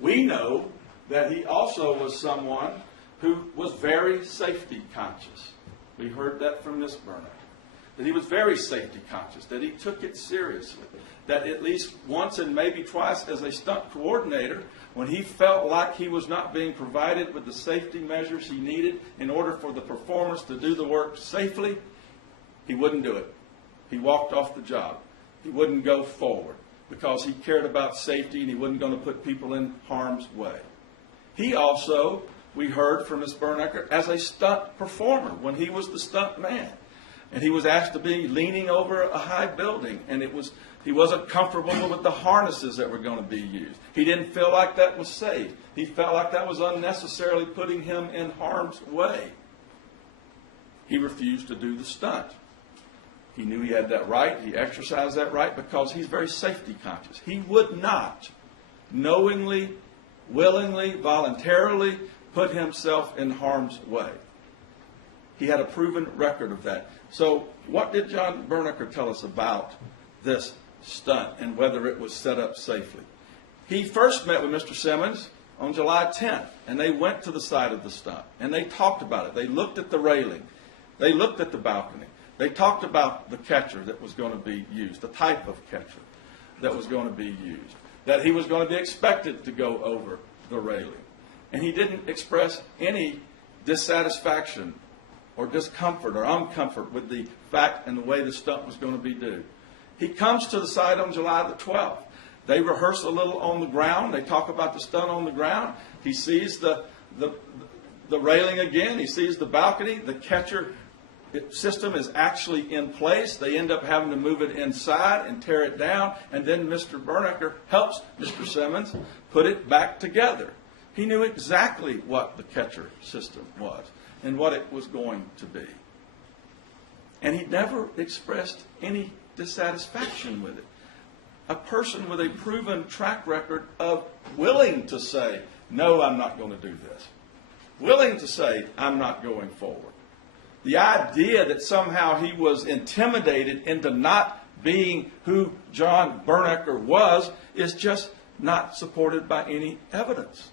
We know that he also was someone who was very safety conscious. We heard that from Ms. Bernecker. That he was very safety conscious, that he took it seriously, that at least once and maybe twice as a stunt coordinator, when he felt like he was not being provided with the safety measures he needed in order for the performers to do the work safely, he wouldn't do it. He walked off the job. He wouldn't go forward because he cared about safety and he wasn't going to put people in harm's way. He also, we heard from Ms. Bernecker, as a stunt performer when he was the stunt man. And he was asked to be leaning over a high building, and he wasn't comfortable with the harnesses that were going to be used. He didn't feel like that was safe. He felt like that was unnecessarily putting him in harm's way. He refused to do the stunt. He knew he had that right. He exercised that right because he's very safety conscious. He would not knowingly, willingly, voluntarily put himself in harm's way. He had a proven record of that. So what did John Bernecker tell us about this stunt and whether it was set up safely? He first met with Mr. Simmons on July 10th, and they went to the site of the stunt, and they talked about it. They looked at the railing. They looked at the balcony. They talked about the catcher that was going to be used, the type of catcher that was going to be used, that he was going to be expected to go over the railing. And he didn't express any dissatisfaction or discomfort or uncomfort with the fact and the way the stunt was going to be done. He comes to the site on July the 12th. They rehearse a little on the ground. They talk about the stunt on the ground. He sees the railing again. He sees the balcony. The catcher system is actually in place. They end up having to move it inside and tear it down. And then Mr. Bernecker helps Mr. Simmons put it back together. He knew exactly what the catcher system was and what it was going to be. And he never expressed any dissatisfaction with it. A person with a proven track record of willing to say, no, I'm not going to do this. Willing to say, I'm not going forward. The idea that somehow he was intimidated into not being who John Bernecker was is just not supported by any evidence.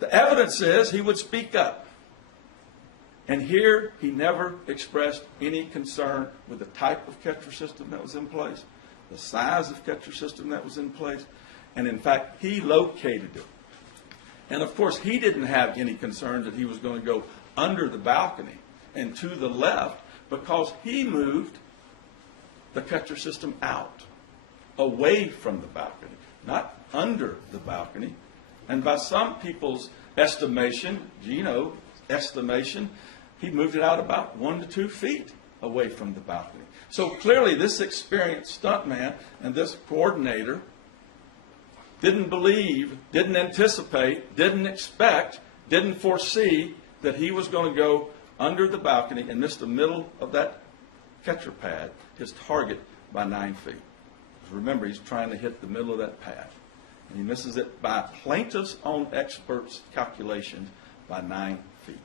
The evidence is he would speak up. And here he never expressed any concern with the type of catcher system that was in place, the size of catcher system that was in place, and in fact, he located it. And of course, he didn't have any concern that he was going to go under the balcony and to the left because he moved the catcher system out, away from the balcony, not under the balcony. And by some people's estimation, Gino's estimation, he moved it out about 1 to 2 feet away from the balcony. So clearly this experienced stuntman and this coordinator didn't believe, didn't anticipate, didn't expect, didn't foresee that he was going to go under the balcony and miss the middle of that catcher pad, his target, by 9 feet. Because remember, he's trying to hit the middle of that pad. And he misses it by plaintiff's own experts' calculations by 9 feet.